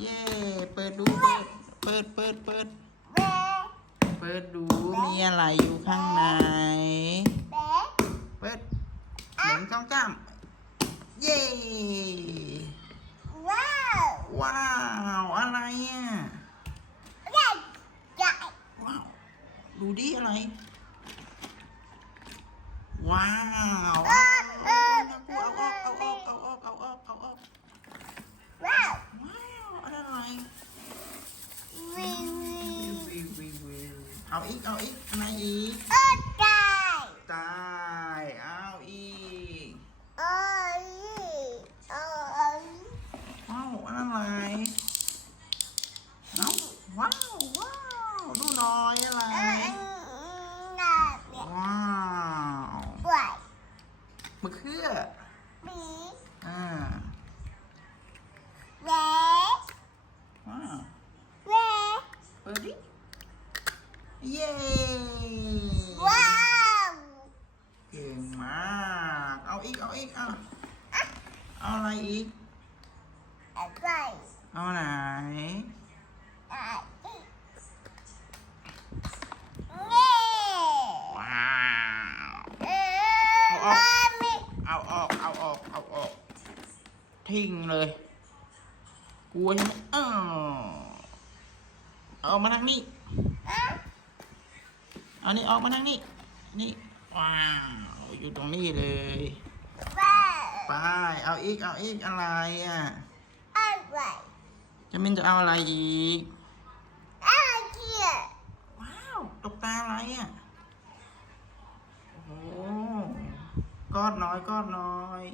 เย่เปิดดูเปิดเปิดเปิดเปิดเปิดดูมีอะไรอยู่ข้างในเปิดหนึ่งสองสามเย่ว้าวว้าวอะไรอะว้าวดูดิอะไร ว้าวน่ากลัวเอาออกเอาออกเอาออกเอาออกเอาออกว้าวอะไรวิววิววิววิว เอาอีก เอาอีกอะไรอีกตายเอาอีกว้าวอะไรเอาว้าวว้าวดูหน่อยอะไรว้าวมะเขืออ่าว้าวเปิดดิ เย้เก่งมาก เอาอีก เอาอีกเอาเอาอะไรอีกเอาไหนว้าวเอาออก เอาออก เอาออก ทิ้งเลยกลัวใช่ไหมอ้าวเอามาทางนี้ เอานี่ออกมาทางนี้นี่ว้าวอยู่ตรงนี้เลยไปเอาอีกเอาอีกอะไรอะจะมินจะเอาอะไรอีกว้าวตกตาอะไรอะโอ้โหกอดน้อยกอดน้อย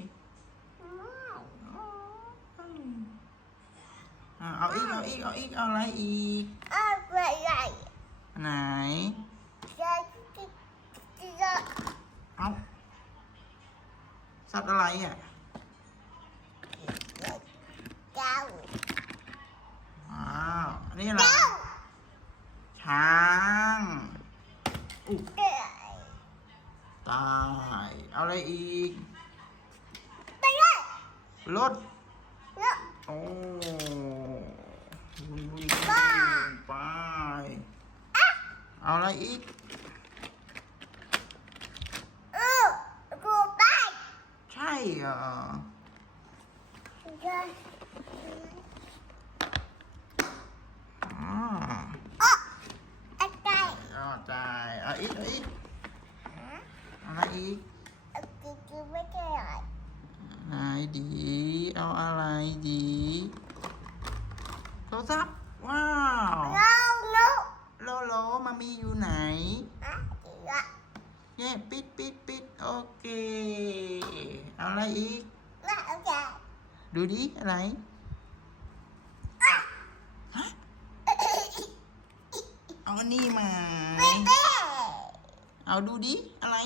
อะเอาอีกเอาอีกเอาอีกเอาอะไรอีกไหน เอา สัตว์อะไรอะว้าวอันนี้อะไรช้างอุ๊ยตาย เอาอะไรอีกรถโอ้ลุยลุยลุยไป เอาอะไรอีกใช่เหรออ๋อเอาตายเอา อีกเอาอีกเอาอะไรอีกไหนดี เอาอะไรดีโทรศัพท์ว้าวโลโลมามีอยู่ไหนเย่ปิดปิดปิดโอเค เอาอะไรอีก ดูดิอะไรฮะเอาอันนี้มา เอาดูดิอะไร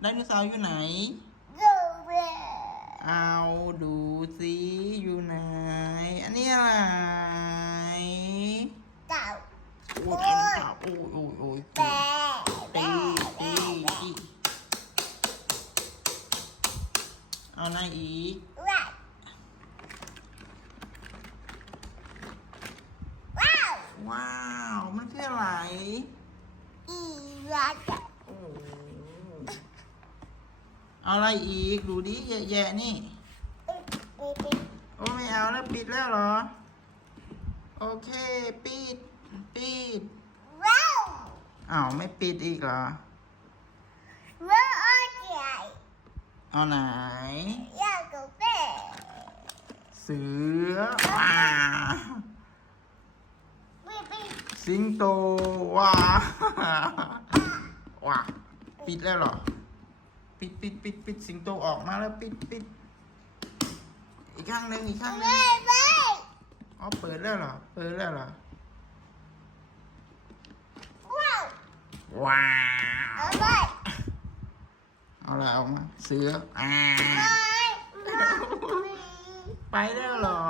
ไดโนเสาร์อยู่ไหน เอาดูสิอยู่ไหนอันนี้อะไรโอ้ยอันนี้จับโอ้ยโอ้ยโอ้ยตีตีตีเอาไหนอีก ว้าว มันคืออะไร โอ้โหเอาอะไรอีก ดูดิแย่ๆนี่ โอ้ไม่เอาแล้วปิดแล้วเหรอ โอเค ปิด ปิด อ้าวไม่ปิดอีกเหรอ เอาไหน ยากเสือว้าสิงโตว้าว้าปิดแล้วเหรอ ปิดปิดปิดปิดสิงโตออกมาแล้วปิดปิดอีกข้างหนึ่งอีกข้างหนึ่งอ๋อเปิดแล้วเหรอ เปิดแล้วเหรอ ว้าวเอา ละเอามาเสืออ่าไปแล้วเหรอ